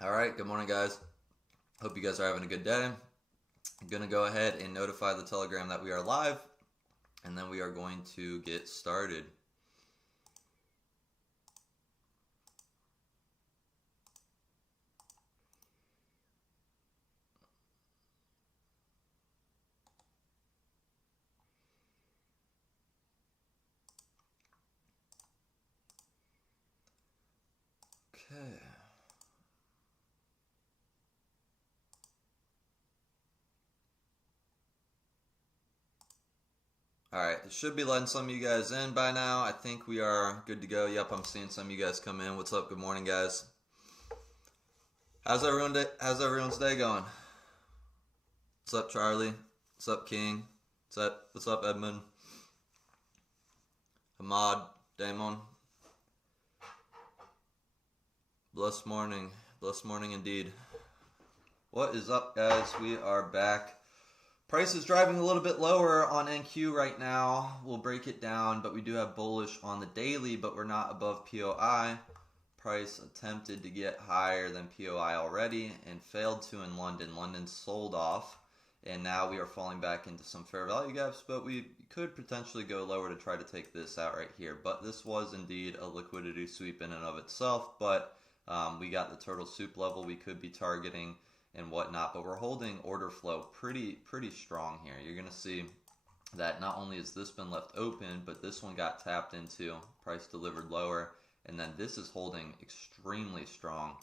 All right, good morning, guys. Hope you guys are having a good day. I'm going to go ahead and notify the Telegram that we are live, and then we are going to get started. Okay. All right, it should be letting some of you guys in by now. I think we are good to go. Yep, I'm seeing some of you guys come in. What's up? Good morning, guys. How's everyone's day going? What's up, Charlie? What's up, King? What's up, Edmund? Ahmad, Damon. Blessed morning. Blessed morning indeed. What is up, guys? We are back. Price is driving a little bit lower on NQ right now. We'll break it down, but we do have bullish on the daily, but we're not above POI. Price attempted to get higher than POI already and failed to in London. London sold off, and now we are falling back into some fair value gaps, but we could potentially go lower to try to take this out right here. But this was indeed a liquidity sweep in and of itself, but we got the turtle soup level we could be targeting and whatnot, but we're holding order flow pretty strong here. You're gonna see that not only has this been left open, but this one got tapped into, price delivered lower, and then this is holding extremely strong.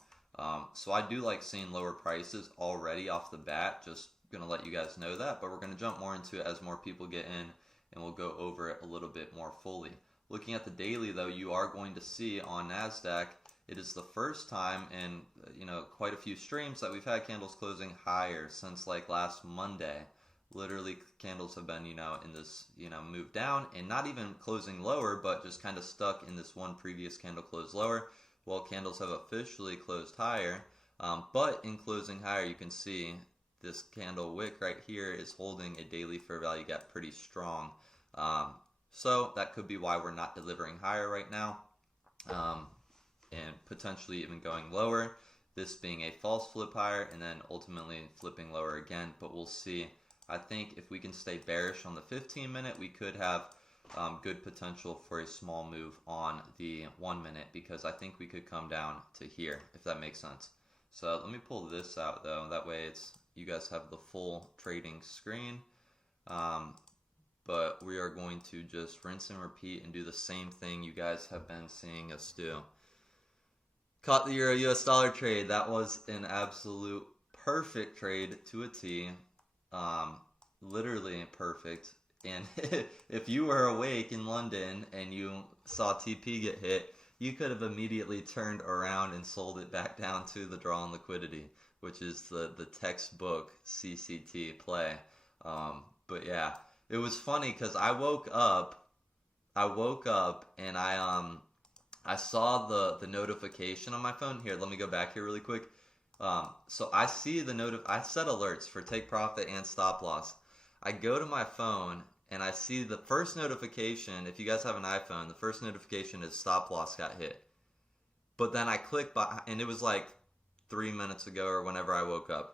So I do like seeing lower prices already off the bat. Just gonna let you guys know that, but we're gonna jump more into it as more people get in, and we'll go over it a little bit more fully. Looking at the daily though, you are going to see on NASDAQ, it is the first time in quite a few streams that we've had candles closing higher since like last Monday. Literally, candles have been in this move down and not even closing lower, but just kind of stuck in this one previous candle closed lower. Well, candles have officially closed higher, but in closing higher, you can see this candle wick right here is holding a daily fair value gap pretty strong. So that could be why we're not delivering higher right now. And potentially even going lower, this being a false flip higher and then ultimately flipping lower again, but we'll see. I think if we can stay bearish on the 15 minute, we could have good potential for a small move on the 1 minute, because I think we could come down to here, if that makes sense. So let me pull this out though, that way you guys have the full trading screen. But we are going to just rinse and repeat and do the same thing you guys have been seeing us do. Caught the Euro US dollar trade. That was an absolute perfect trade to a T. Literally perfect. And if you were awake in London and you saw TP get hit, you could have immediately turned around and sold it back down to the draw on liquidity, which is the textbook CCT play. But yeah, it was funny because I woke up and I saw the notification on my phone. Here, let me go back here really quick. So I see I set alerts for take profit and stop loss. I go to my phone and I see the first notification. If you guys have an iPhone, the first notification is stop loss got hit. But then I click and it was like 3 minutes ago or whenever I woke up.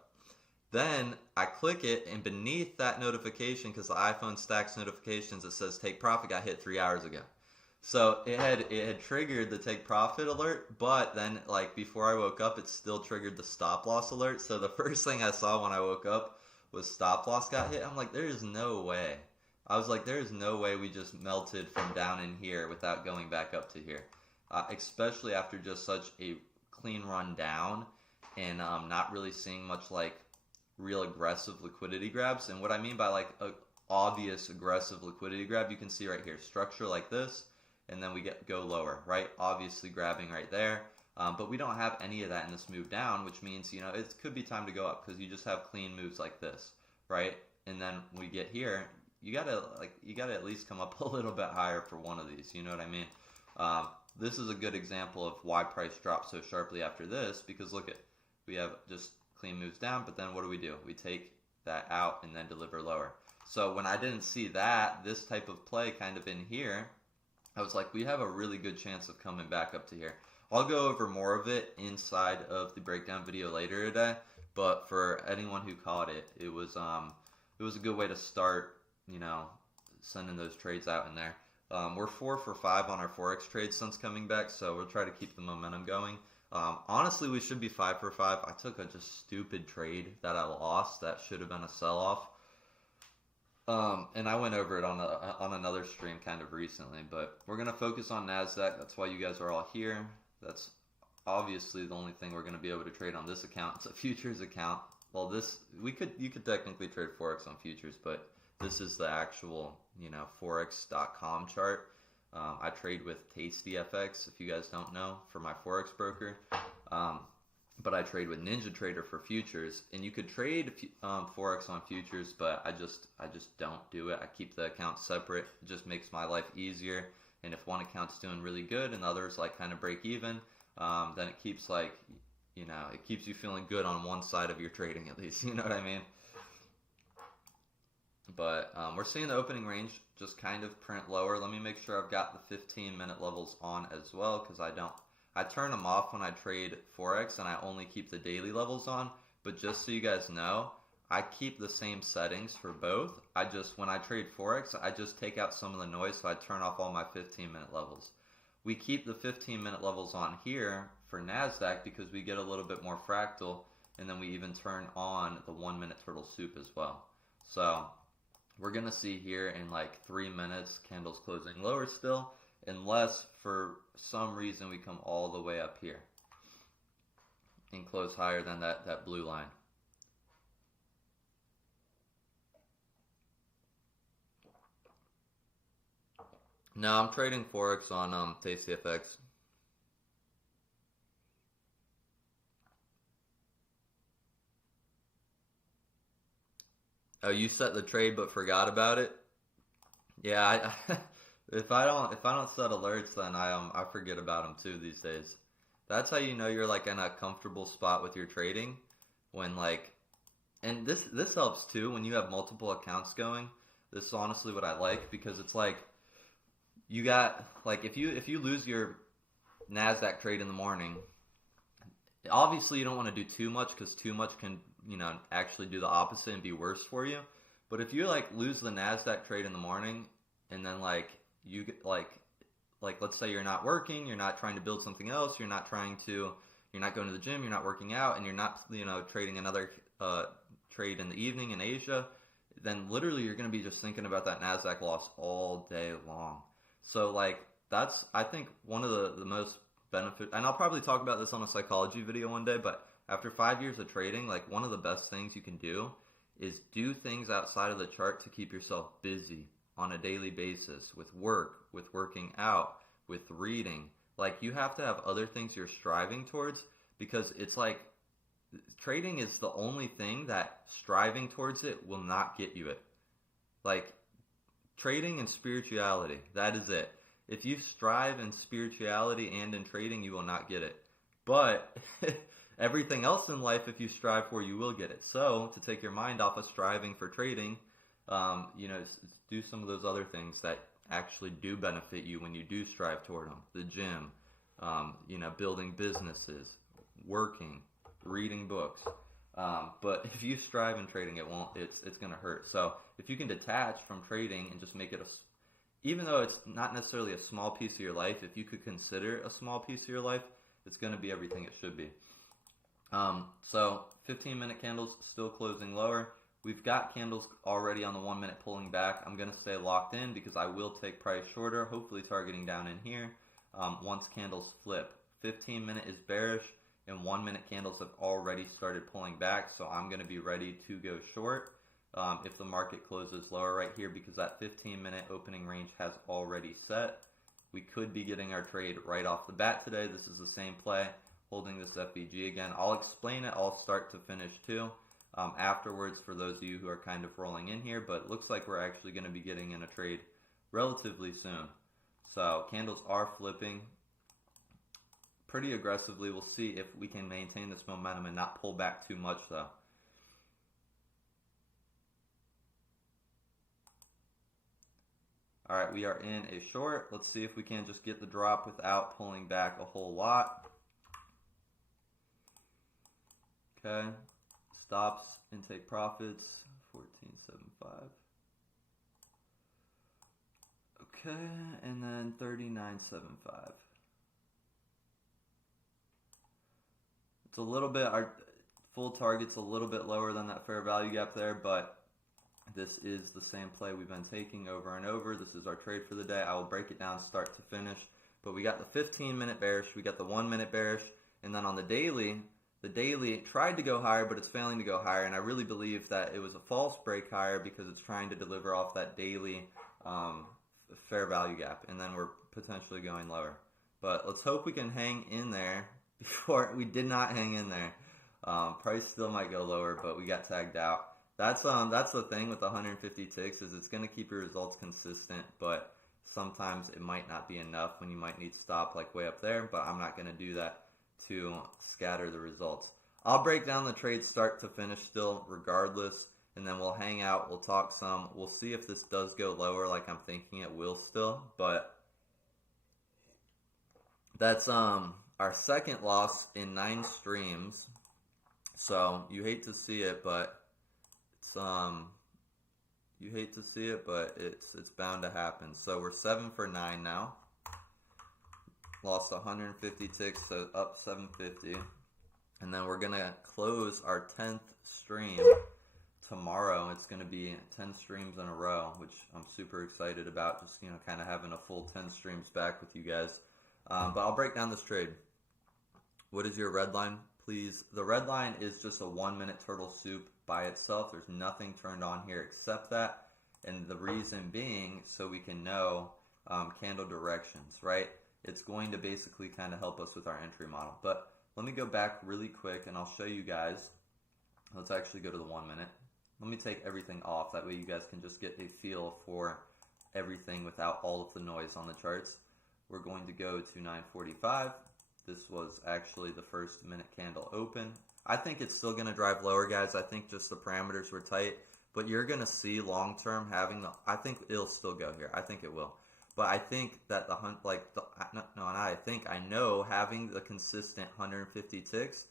Then I click it, and beneath that notification, because the iPhone stacks notifications, it says take profit got hit 3 hours ago. So it had triggered the take profit alert, but then like before I woke up, it still triggered the stop loss alert. So the first thing I saw when I woke up was stop loss got hit. I'm like, there is no way. I was like, there is no way we just melted from down in here without going back up to here. Especially after just such a clean run down and not really seeing much like real aggressive liquidity grabs. And what I mean by like a obvious aggressive liquidity grab, you can see right here, structure like this. And then we go lower, right? Obviously grabbing right there. But we don't have any of that in this move down, which means, it could be time to go up because you just have clean moves like this, right? And then we get here, you gotta at least come up a little bit higher for one of these, you know what I mean? This is a good example of why price dropped so sharply after this, because look we have just clean moves down, but then what do? We take that out and then deliver lower. So when I didn't see this type of play kind of in here, I was like, we have a really good chance of coming back up to here. I'll go over more of it inside of the breakdown video later today. But for anyone who caught it, it was a good way to start, you know, sending those trades out in there. We're 4 for 5 on our Forex trades since coming back, so we'll try to keep the momentum going. Honestly, we should be 5 for 5. I took a just stupid trade that I lost that should have been a sell-off. And I went over it on another stream kind of recently, but we're going to focus on NASDAQ. That's why you guys are all here. That's obviously the only thing we're going to be able to trade on this account. It's a futures account. Well, you could technically trade Forex on futures, but this is the actual, you know, Forex.com chart. I trade with TastyFX, if you guys don't know, for my Forex broker. But I trade with Ninja Trader for futures, and you could trade Forex on futures, but I just don't do it. I keep the accounts separate. It just makes my life easier. And if one account's doing really good and the others like kind of break even, then it keeps like, you know, it keeps you feeling good on one side of your trading at least. You know what I mean? But we're seeing the opening range just kind of print lower. Let me make sure I've got the 15-minute levels on as well, because I turn them off when I trade Forex, and I only keep the daily levels on. But just so you guys know, I keep the same settings for both. When I trade Forex, I just take out some of the noise, so I turn off all my 15-minute levels. We keep the 15-minute levels on here for NASDAQ because we get a little bit more fractal, and then we even turn on the 1-minute turtle soup as well. So we're going to see here in like 3 minutes, candles closing lower still, unless for some reason we come all the way up here and close higher than that blue line. No, I'm trading Forex on TastyFX. Oh, you set the trade but forgot about it? Yeah, if I don't set alerts, then I forget about them too these days. That's how you know you're like in a comfortable spot with your trading, when like, and this helps too when you have multiple accounts going. This is honestly what I like, because it's like you got like if you lose your NASDAQ trade in the morning, obviously you don't want to do too much, because too much can, you know, actually do the opposite and be worse for you. But if you like lose the NASDAQ trade in the morning, and then like you get like let's say you're not working, you're not trying to build something else, you're not going to the gym, you're not working out, and you're not, you know, trading another trade in the evening in Asia, then literally you're going to be just thinking about that NASDAQ loss all day long. So like that's, I think, one of the most benefit, and I'll probably talk about this on a psychology video one day, but after 5 years of trading, like one of the best things you can do is do things outside of the chart to keep yourself busy on a daily basis, with work, with working out, with reading. Like you have to have other things you're striving towards, because it's like trading is the only thing that striving towards it will not get you it. Like trading and spirituality, that is it. If you strive in spirituality and in trading, you will not get it. But everything else in life, if you strive for, you will get it. So to take your mind off of striving for trading, you know, do some of those other things that actually do benefit you when you do strive toward them. The gym, you know, building businesses, working, reading books. But if you strive in trading, it's going to hurt. So if you can detach from trading and just make it even though it's not necessarily a small piece of your life, if you could consider it a small piece of your life, it's going to be everything it should be. So 15-minute candles still closing lower. We've got candles already on the 1 minute pulling back. I'm going to stay locked in because I will take price shorter, hopefully targeting down in here once candles flip. 15-minute is bearish, and 1 minute candles have already started pulling back, so I'm going to be ready to go short if the market closes lower right here, because that 15-minute opening range has already set. We could be getting our trade right off the bat today. This is the same play, holding this FVG again. I'll explain it all start to finish too afterwards for those of you who are kind of rolling in here, but it looks like we're actually going to be getting in a trade relatively soon. So candles are flipping pretty aggressively. We'll see if we can maintain this momentum and not pull back too much though. All right, we are in a short. Let's see if we can just get the drop without pulling back a whole lot. Okay, stops, intake profits, 14.75. Okay, and then 39.75. It's a little bit, our full target's a little bit lower than that fair value gap there, but this is the same play we've been taking over and over. This is our trade for the day. I will break it down start to finish. But we got the 15-minute bearish, we got the 1-minute bearish, and then on the daily tried to go higher, but it's failing to go higher. And I really believe that it was a false break higher because it's trying to deliver off that daily fair value gap, and then we're potentially going lower. But let's hope we can hang in there. Before we did not hang in there. Price still might go lower, but we got tagged out. That's the thing with the 150 ticks, is it's going to keep your results consistent, but sometimes it might not be enough when you might need to stop like way up there, but I'm not going to do that to scatter the results. I'll break down the trade start to finish still regardless, and then we'll hang out, we'll talk some, we'll see if this does go lower like I'm thinking it will still, but that's our second loss in 9 streams. So you hate to see it, but it's it's bound to happen. So we're 7 for 9 now. Lost 150 ticks, so up 750. And then we're gonna close our 10th stream tomorrow. It's gonna be 10 streams in a row, which I'm super excited about. Just kind of having a full 10 streams back with you guys. But I'll break down this trade. What is your red line, please? The red line is just a 1-minute turtle soup by itself. There's nothing turned on here except that. And the reason being, so we can know candle directions, right? It's going to basically kind of help us with our entry model. But let me go back really quick and I'll show you guys. Let's actually go to the 1 minute. Let me take everything off. That way you guys can just get a feel for everything without all of the noise on the charts. We're going to go to 9:45. This was actually the first minute candle open. I think it's still going to drive lower, guys. I think just the parameters were tight. But you're going to see long term having the, I think it'll still go here. I think it will. But I think that I know having the consistent 150 ticks,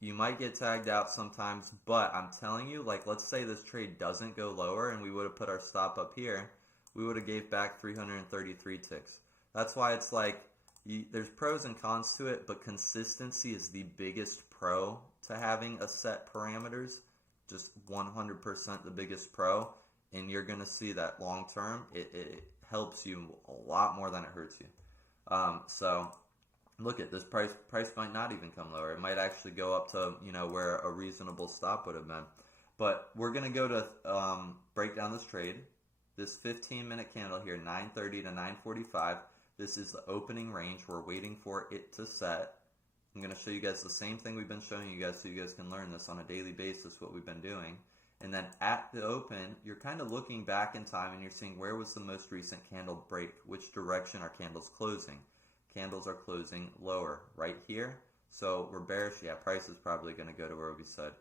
you might get tagged out sometimes. But I'm telling you, like, let's say this trade doesn't go lower and we would have put our stop up here, we would have gave back 333 ticks. That's why it's like, there's pros and cons to it, but consistency is the biggest pro to having a set parameters. Just 100% the biggest pro, and you're going to see that long term, it helps you a lot more than it hurts you. So look at this price might not even come lower. It might actually go up to where a reasonable stop would have been. But we're going to go to break down this trade. This 15-minute candle here, 9:30 to 9:45. This is the opening range. We're waiting for it to set. I'm going to show you guys the same thing we've been showing you guys so you guys can learn this on a daily basis, what we've been doing. And then at the open, you're kind of looking back in time and you're seeing where was the most recent candle break, which direction are candles closing. Candles are closing lower right here. So we're bearish. Yeah, price is probably going to go to where we said.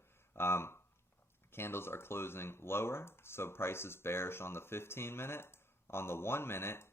Candles are closing lower, so price is bearish on the 15-minute. On the 1 minute,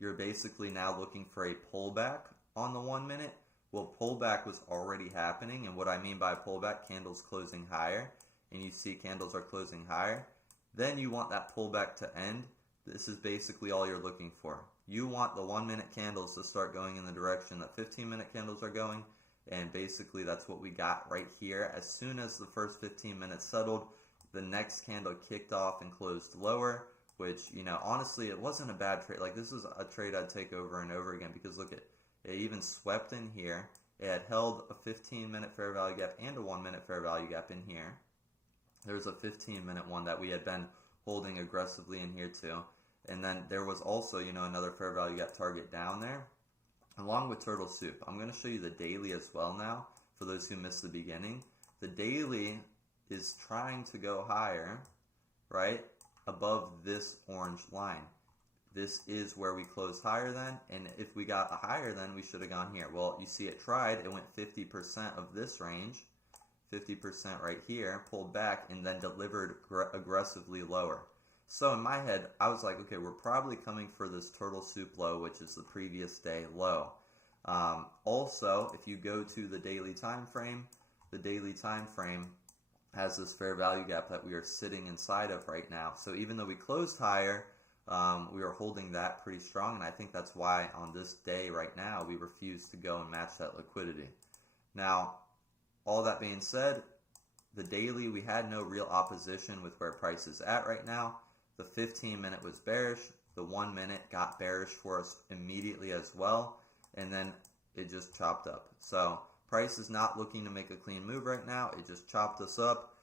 you're basically now looking for a pullback on the 1 minute. Well, pullback was already happening, and what I mean by pullback, candles closing higher, and you see candles are closing higher. Then you want that pullback to end. This is basically all you're looking for. You want the 1 minute candles to start going in the direction that 15-minute candles are going, and basically that's what we got right here. As soon as the first 15 minutes settled, the next candle kicked off and closed lower, which, honestly, it wasn't a bad trade. Like, this is a trade I'd take over and over again because look at it even swept in here. It had held a 15-minute fair value gap and a 1 minute fair value gap in here. There's a 15-minute one that we had been holding aggressively in here too. And then there was also, another fair value gap target down there, along with Turtle Soup. I'm going to show you the daily as well now, for those who missed the beginning. The daily is trying to go higher, right, above this orange line. This is where we closed higher then, and if we got a higher then, we should have gone here. Well, you see it tried. It went 50% of this range, 50% right here, pulled back, and then delivered aggressively lower. So in my head, I was like, okay, we're probably coming for this turtle soup low, which is the previous day low. Also, if you go to the daily time frame, the daily time frame has this fair value gap that we are sitting inside of right now. So even though we closed higher, we are holding that pretty strong, and I think that's why on this day right now we refuse to go and match that liquidity. Now, all that being said, the daily, we had no real opposition with where price is at right now. The 15-minute was bearish. The 1 minute got bearish for us immediately as well, and then it just chopped up. So price is not looking to make a clean move right now. It just chopped us up.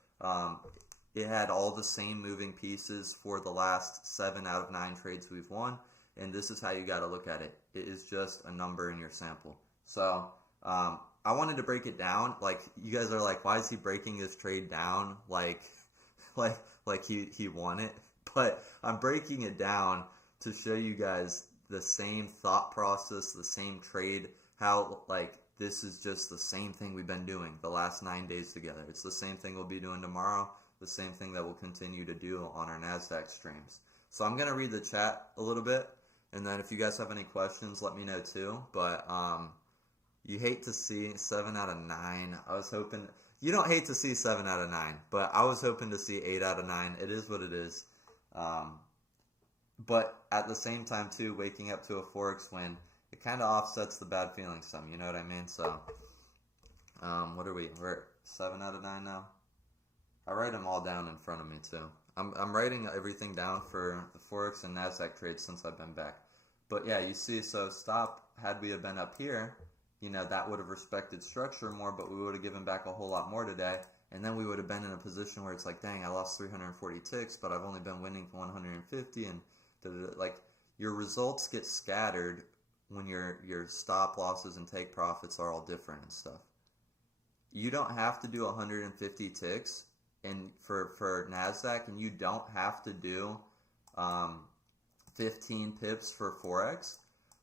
It had all the same moving pieces for the last 7 out of 9 trades we've won, and this is how you got to look at it. It is just a number in your sample. So I wanted to break it down. Like, you guys are like, why is he breaking his trade down like he won it? But I'm breaking it down to show you guys the same thought process, the same trade, how like this is just the same thing we've been doing the last 9 days together. It's the same thing we'll be doing tomorrow, the same thing that we'll continue to do on our NASDAQ streams. So I'm going to read the chat a little bit, and then if you guys have any questions, let me know too. But you hate to see 7 out of 9. I was hoping, you don't hate to see 7 out of 9, but I was hoping to see 8 out of 9. It is what it is. But at the same time too, waking up to a Forex win, it kind of offsets the bad feelings some, you know what I mean? So, what are we? We're at 7 out of 9 now. I write them all down in front of me too. I'm writing everything down for the Forex and NASDAQ trades since I've been back. But yeah, you see, so stop, had we have been up here, you know, that would have respected structure more, but we would have given back a whole lot more today. And then we would have been in a position where it's like, dang, I lost 340 ticks, but I've only been winning for 150, and like, your results get scattered when your stop losses and take profits are all different and stuff. You don't have to do 150 ticks and for NASDAQ, and you don't have to do 15 pips for Forex.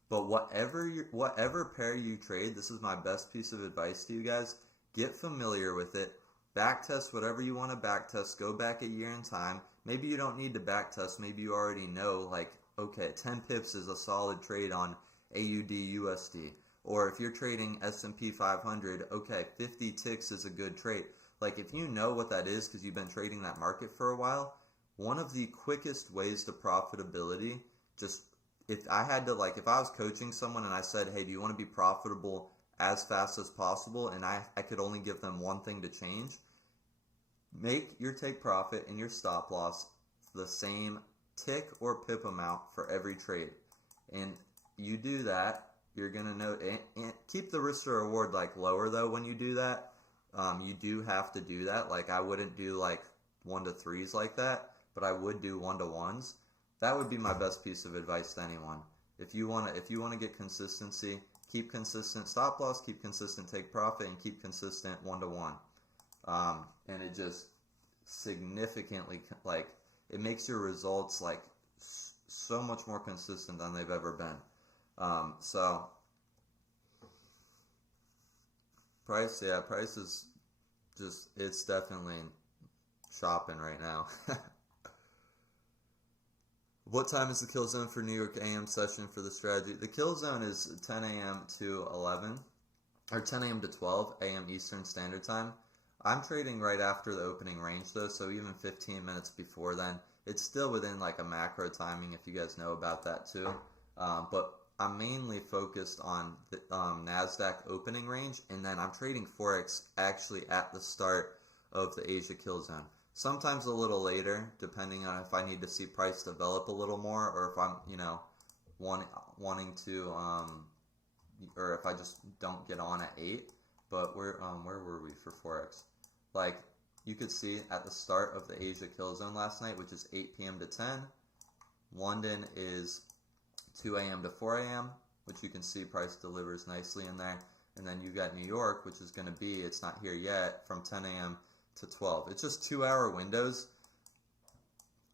But whatever pair you trade, this is my best piece of advice to you guys. Get familiar with it. Backtest whatever you want to backtest. Go back a year in time. Maybe you don't need to backtest. Maybe you already know, like, okay, 10 pips is a solid trade on AUD USD. Or if you're trading S&P 500, okay, 50 ticks is a good trade. Like, if you know what that is because you've been trading that market for a while, one of the quickest ways to profitability, just if I had to, like, if I was coaching someone and I said, hey, do you want to be profitable as fast as possible, and I could only give them one thing to change, make your take profit and your stop loss the same tick or pip amount for every trade. And you do that, you're going to know, and keep the risk to reward like lower though when you do that. You do have to do that. Like, I wouldn't do like 1 to 3s like that, but I would do 1 to 1s. That would be my best piece of advice to anyone. If you want to get consistency, keep consistent stop loss, keep consistent take profit, and keep consistent 1 to 1. And it just significantly, like, it makes your results like so much more consistent than they've ever been. So price is just, it's definitely shopping right now. What time is the kill zone for New York AM session for the strategy? The kill zone is 10 a.m. to 11, or 10 a.m. to 12 a.m. Eastern Standard Time. I'm trading right after the opening range though, so even 15 minutes before then, it's still within like a macro timing if you guys know about that too. But I'm mainly focused on the NASDAQ opening range, and then I'm trading Forex actually at the start of the Asia kill zone. Sometimes a little later, depending on if I need to see price develop a little more, or if I'm, you know, wanting to, or if I just don't get on at 8. But where were we for Forex? Like, you could see at the start of the Asia kill zone last night, which is 8 p.m. to 10. London is 2 a.m. to 4 a.m., which you can see price delivers nicely in there. And then you got New York, which is going to be, it's not here yet, from 10 a.m. to 12. It's just 2-hour windows,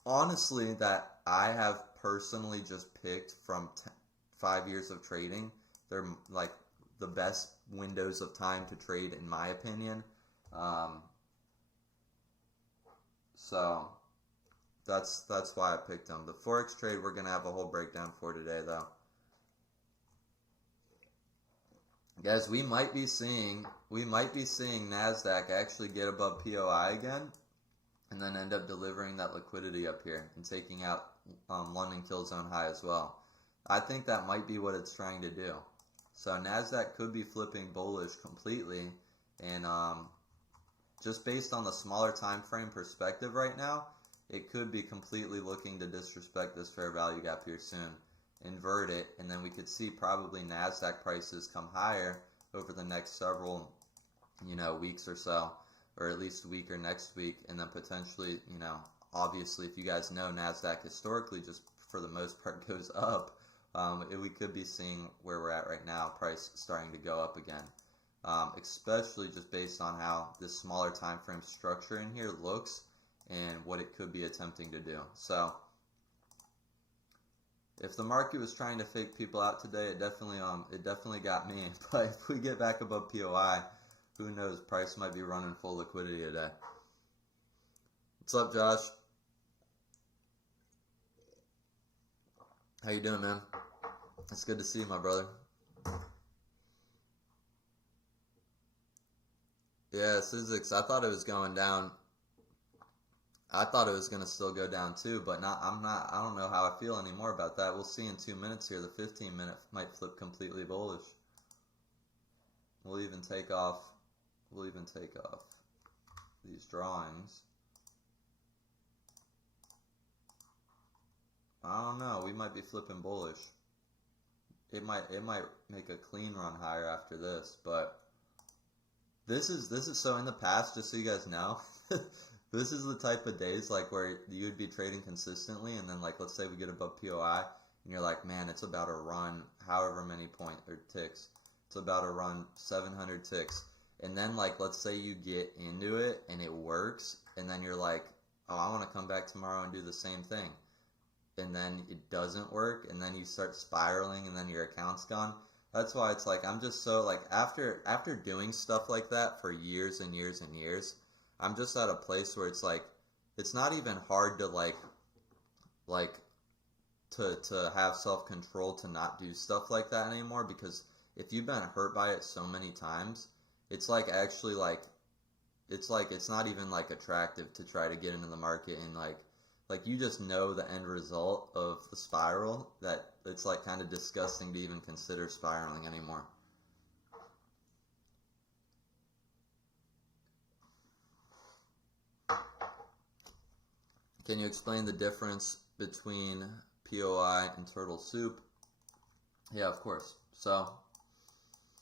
honestly, that I have personally just picked from 5 years of trading. They're like the best windows of time to trade in my opinion. So That's why I picked them. The Forex trade we're gonna have a whole breakdown for today, though. Guys, we might be seeing NASDAQ actually get above POI again, and then end up delivering that liquidity up here and taking out London kill zone high as well. I think that might be what it's trying to do. So NASDAQ could be flipping bullish completely, and just based on the smaller time frame perspective right now, it could be completely looking to disrespect this fair value gap here soon, invert it, and then we could see probably NASDAQ prices come higher over the next several, weeks or so, or at least a week or next week, and then potentially, obviously, if you guys know, NASDAQ historically just for the most part goes up. We could be seeing where we're at right now, price starting to go up again, especially just based on how this smaller time frame structure in here looks and what it could be attempting to do. So if the market was trying to fake people out today, it definitely got me. But if we get back above POI, who knows? Price might be running full liquidity today. What's up, Josh? How you doing, man? It's good to see you, my brother. Yeah, Suzix, I thought it was going down. I thought it was going to still go down too, but I don't know how I feel anymore about that. We'll see in 2 minutes here. The 15-minute might flip completely bullish. We'll even take off these drawings. I don't know. We might be flipping bullish. It might make a clean run higher after this, but this is so in the past, just so you guys know. This is the type of days like where you would be trading consistently, and then like let's say we get above POI, and you're like, man, it's about to run however many ticks. It's about to run 700 ticks, and then like let's say you get into it and it works, and then you're like, oh, I want to come back tomorrow and do the same thing, and then it doesn't work, and then you start spiraling, and then your account's gone. That's why it's like I'm just so like after doing stuff like that for years and years and years, I'm just at a place where it's like it's not even hard to to have self-control to not do stuff like that anymore, because if you've been hurt by it so many times, it's like actually like it's not even like attractive to try to get into the market, and like you just know the end result of the spiral, that it's like kind of disgusting to even consider spiraling anymore. Can you explain the difference between POI and Turtle Soup? Yeah, of course. So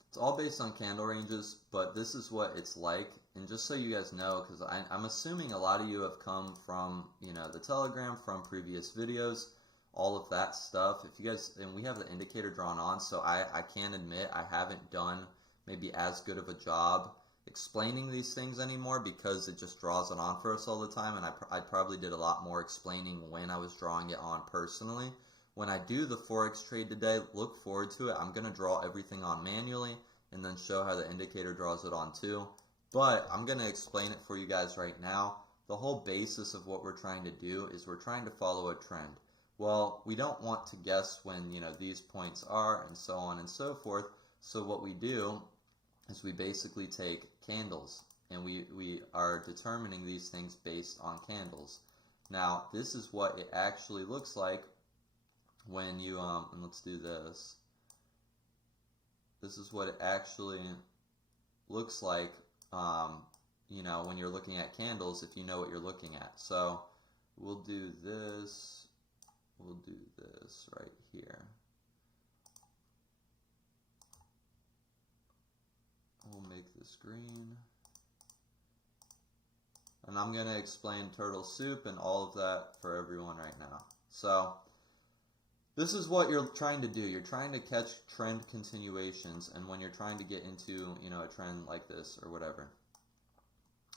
it's all based on candle ranges, but this is what it's like. And just so you guys know, because I'm assuming a lot of you have come from, the Telegram, from previous videos, all of that stuff. If you guys, and we have the indicator drawn on, so I can admit I haven't done maybe as good of a job explaining these things anymore, because it just draws it on for us all the time, and I probably did a lot more explaining when I was drawing it on personally. When I do the Forex trade today, look forward to it. I'm going to draw everything on manually and then show how the indicator draws it on too. But I'm going to explain it for you guys right now. The whole basis of what we're trying to do is we're trying to follow a trend. Well, we don't want to guess when, these points are, and so on and so forth. So what we do is we basically take candles, and we are determining these things based on candles. Now, this is what it actually looks like when you, and let's do this. This is what it actually looks like, when you're looking at candles, if you know what you're looking at. So we'll do this right here. We'll make this green. And I'm going to explain Turtle Soup and all of that for everyone right now. So this is what you're trying to do. You're trying to catch trend continuations, and when you're trying to get into, a trend like this or whatever.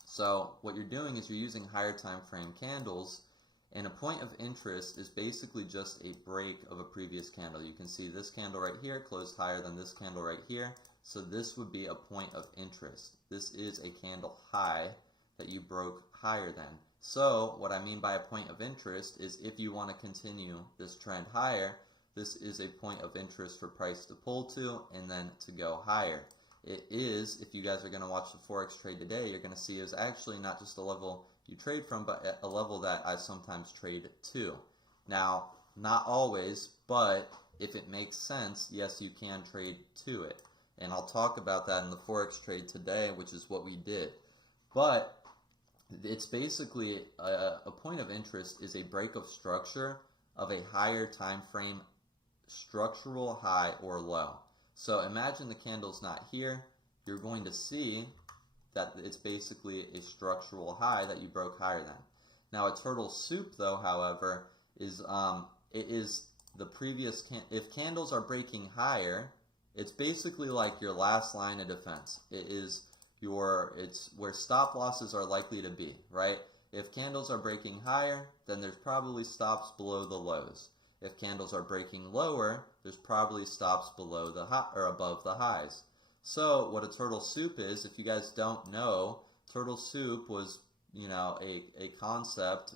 So what you're doing is you're using higher time frame candles, and a point of interest is basically just a break of a previous candle. You can see this candle right here closed higher than this candle right here. So this would be a point of interest. This is a candle high that you broke higher than. So what I mean by a point of interest is if you want to continue this trend higher, this is a point of interest for price to pull to and then to go higher. It is, if you guys are going to watch the Forex trade today, you're going to see it is actually not just a level you trade from, but a level that I sometimes trade to. Now, not always, but if it makes sense, yes, you can trade to it. And I'll talk about that in the Forex trade today, which is what we did. But it's basically a point of interest is a break of structure of a higher time frame structural high or low. So imagine the candle's not here. You're going to see that it's basically a structural high that you broke higher than. Now a turtle soup, though, however, is it is the previous if candles are breaking higher, it's basically like your last line of defense. It's where stop losses are likely to be, right? If candles are breaking higher, then there's probably stops below the lows. If candles are breaking lower, there's probably stops below the or above the highs. So what a turtle soup is, if you guys don't know, turtle soup was, a concept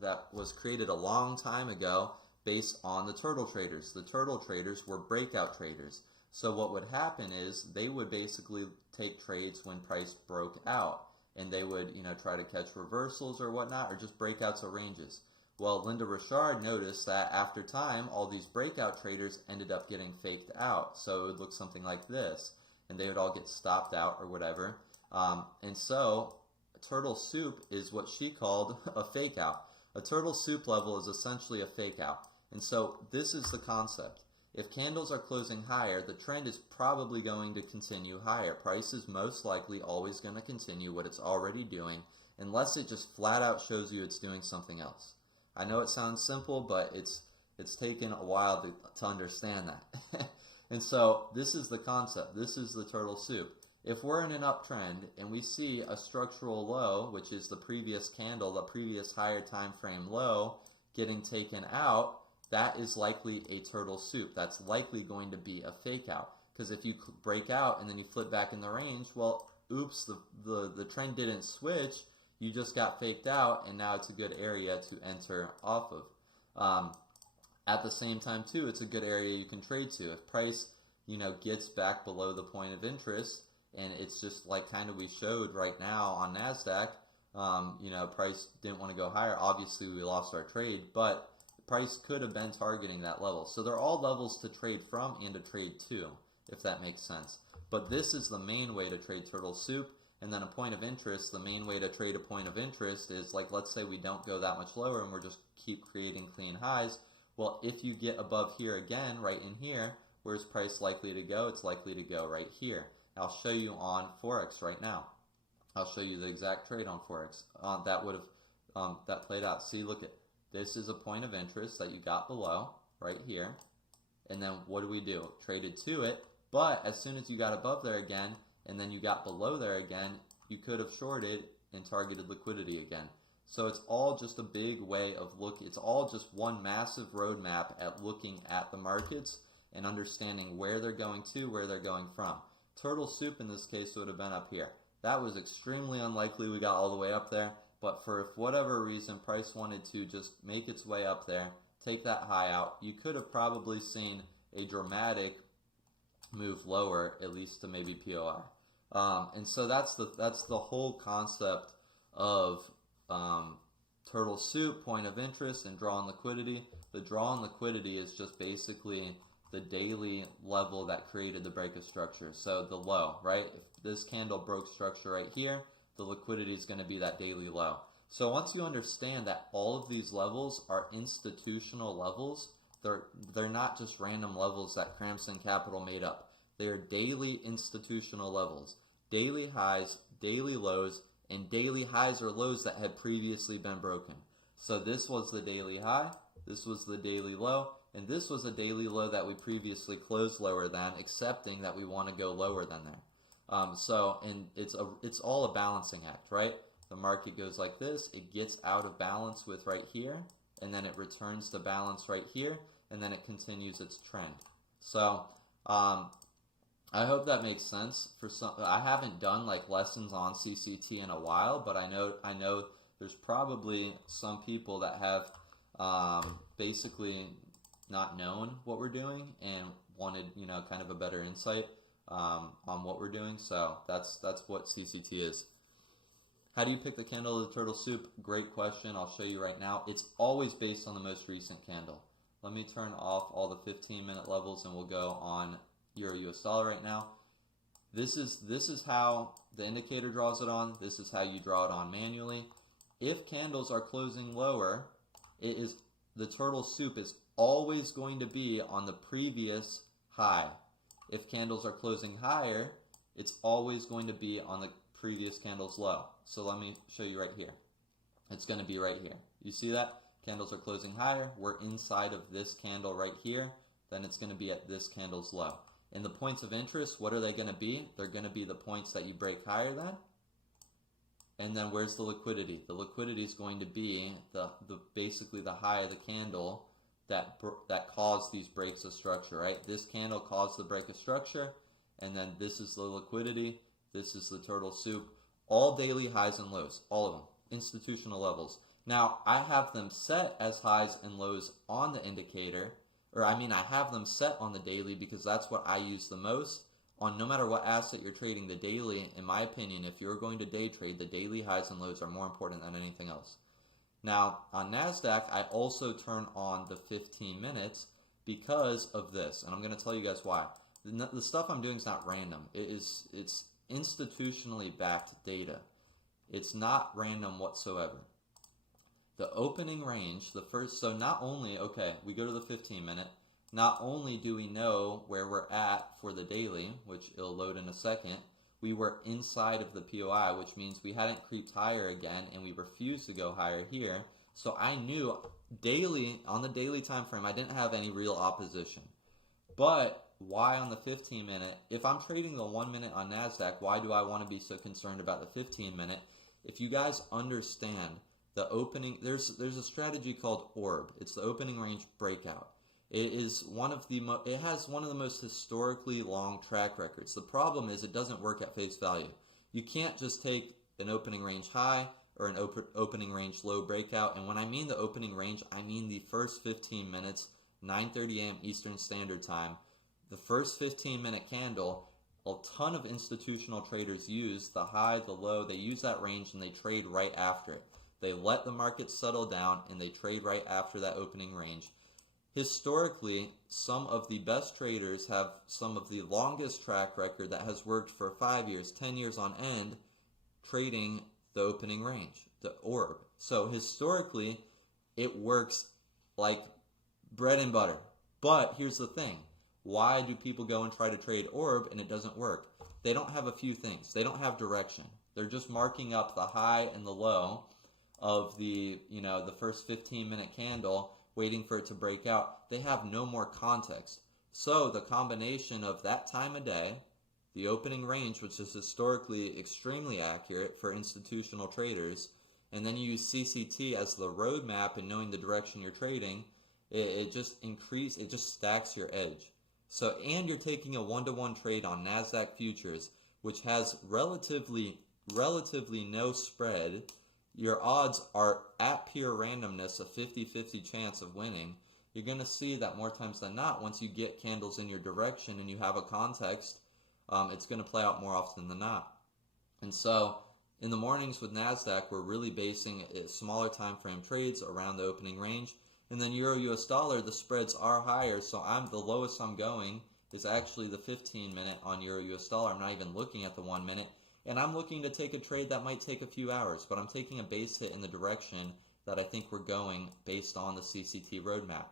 that was created a long time ago based on the turtle traders. The turtle traders were breakout traders. So what would happen is they would basically take trades when price broke out, and they would, try to catch reversals or whatnot, or just breakouts of ranges. Well, Linda Richard noticed that after time, all these breakout traders ended up getting faked out. So it would look something like this, and they would all get stopped out or whatever. And so turtle soup is what she called a fake out. A turtle soup level is essentially a fake out. And so this is the concept. If candles are closing higher, the trend is probably going to continue higher. Price is most likely always going to continue what it's already doing, unless it just flat out shows you it's doing something else. I know it sounds simple, but it's taken a while to understand that. And so this is the concept. This is the turtle soup. If we're in an uptrend and we see a structural low, which is the previous candle, the previous higher time frame low, getting taken out, that is likely a turtle soup. That's likely going to be a fake out. Because if you break out and then you flip back in the range, well, oops, the trend didn't switch. You just got faked out, and now it's a good area to enter off of. At the same time, too, it's a good area you can trade to. If price, gets back below the point of interest, and it's just like kind of we showed right now on NASDAQ, price didn't want to go higher. Obviously, we lost our trade, but price could have been targeting that level. So they're all levels to trade from and to trade to, if that makes sense. But this is the main way to trade turtle soup. And then a point of interest, the main way to trade a point of interest is, like, let's say we don't go that much lower and we're just keep creating clean highs. Well, if you get above here again, right in here, where's price likely to go? It's likely to go right here. I'll show you on Forex right now. I'll show you the exact trade on Forex. That played out. See, look at this is a point of interest that you got below right here. And then what do? Traded to it. But as soon as you got above there again, and then you got below there again, you could have shorted and targeted liquidity again. So it's all just a big way of looking. It's all just one massive roadmap at looking at the markets and understanding where they're going to, where they're going from. Turtle soup in this case would have been up here. That was extremely unlikely we got all the way up there, but for whatever reason, price wanted to just make its way up there, take that high out. You could have probably seen a dramatic move lower, at least to maybe POI. And so that's the whole concept of turtle soup, point of interest, and draw on liquidity. The draw on liquidity is just basically the daily level that created the break of structure. So the low, right? If this candle broke structure right here, the liquidity is going to be that daily low. So once you understand that all of these levels are institutional levels, they're not just random levels that Cramson Capital made up. They're daily institutional levels. Daily highs, daily lows, and daily highs or lows that had previously been broken. So this was the daily high, this was the daily low, and this was a daily low that we previously closed lower than, accepting that we want to go lower than there. And it's all a balancing act, right? The market goes like this, it gets out of balance with right here, and then it returns to balance right here, and then it continues its trend. So I hope that makes sense. I haven't done like lessons on CCT in a while, but I know there's probably some people that have basically not known what we're doing and wanted, you know, kind of a better insight on what we're doing. So that's what CCT is. How do you pick the candle of the turtle soup? Great question. I'll show you right now. It's always based on the most recent candle. Let me turn off all the 15-minute levels and we'll go on Euro US dollar right now. This is how the indicator draws it on. This is how you draw it on manually. If candles are closing lower, the turtle soup is always going to be on the previous high. If candles are closing higher, it's always going to be on the previous candle's low. So let me show you right here. It's going to be right here. You see that? Candles are closing higher. We're inside of this candle right here. Then it's going to be at this candle's low. And the points of interest, what are they going to be? They're going to be the points that you break higher than. And then where's the liquidity? The liquidity is going to be basically the high of the candle that caused these breaks of structure, right? This candle caused the break of structure, and then this is the liquidity. This is the turtle soup. All daily highs and lows, all of them, institutional levels. Now, I have them set as highs and lows on the indicator, I have them set on the daily because that's what I use the most. On no matter what asset you're trading, the daily, in my opinion, if you're going to day trade, the daily highs and lows are more important than anything else. Now, on NASDAQ, I also turn on the 15 minutes because of this, and I'm going to tell you guys why. The stuff I'm doing is not random. It's institutionally backed data. It's not random whatsoever. The opening range, so not only, okay, we go to the 15 minute, not only do we know where we're at for the daily, which it'll load in a second, we were inside of the POI, which means we hadn't creeped higher again, and we refused to go higher here. So I knew daily, on the daily time frame, I didn't have any real opposition. But why on the 15 minute? If I'm trading the 1 minute on NASDAQ, why do I want to be so concerned about the 15 minute? If you guys understand the opening, there's a strategy called orb. It's the opening range breakout. It has one of the most historically long track records. The problem is it doesn't work at face value. You can't just take an opening range high or an opening range low breakout. And when I mean the opening range, I mean the first 15 minutes, 9:30 a.m. Eastern Standard Time. The first 15-minute candle, a ton of institutional traders use the high, the low. They use that range and they trade right after it. They let the market settle down and they trade right after that opening range. Historically, some of the best traders have some of the longest track record that has worked for 5 years, 10 years on end, trading the opening range, the orb. So historically, it works like bread and butter. But here's the thing. Why do people go and try to trade orb and it doesn't work? They don't have a few things. They don't have direction. They're just marking up the high and the low of the first 15-minute candle, waiting for it to break out. They have no more context. So the combination of that time of day, the opening range, which is historically extremely accurate for institutional traders, and then you use CCT as the roadmap and knowing the direction you're trading, it just stacks your edge. So, and you're taking a 1-to-1 trade on NASDAQ futures, which has relatively no spread. Your odds are at pure randomness, a 50-50 chance of winning. You're going to see that more times than not, once you get candles in your direction and you have a context, it's going to play out more often than not. And so in the mornings with NASDAQ, we're really basing smaller time frame trades around the opening range. And then Euro US dollar, the spreads are higher, so the lowest I'm going is actually the 15 minute on Euro US dollar. I'm not even looking at the 1 minute. And I'm looking to take a trade that might take a few hours, but I'm taking a base hit in the direction that I think we're going based on the CCT roadmap.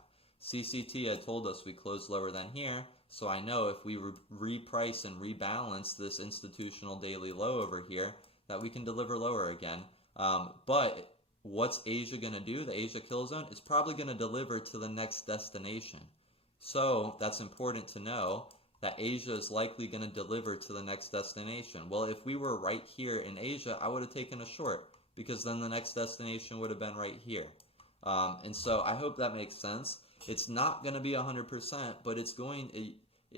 CCT had told us we closed lower than here, so I know if we reprice and rebalance this institutional daily low over here, that we can deliver lower again. But what's Asia going to do? The Asia kill zone is probably going to deliver to the next destination. So that's important to know, that Asia is likely going to deliver to the next destination. Well, if we were right here in Asia, I would have taken a short, because then the next destination would have been right here. And so I hope that makes sense. It's not going to be 100%, but it's going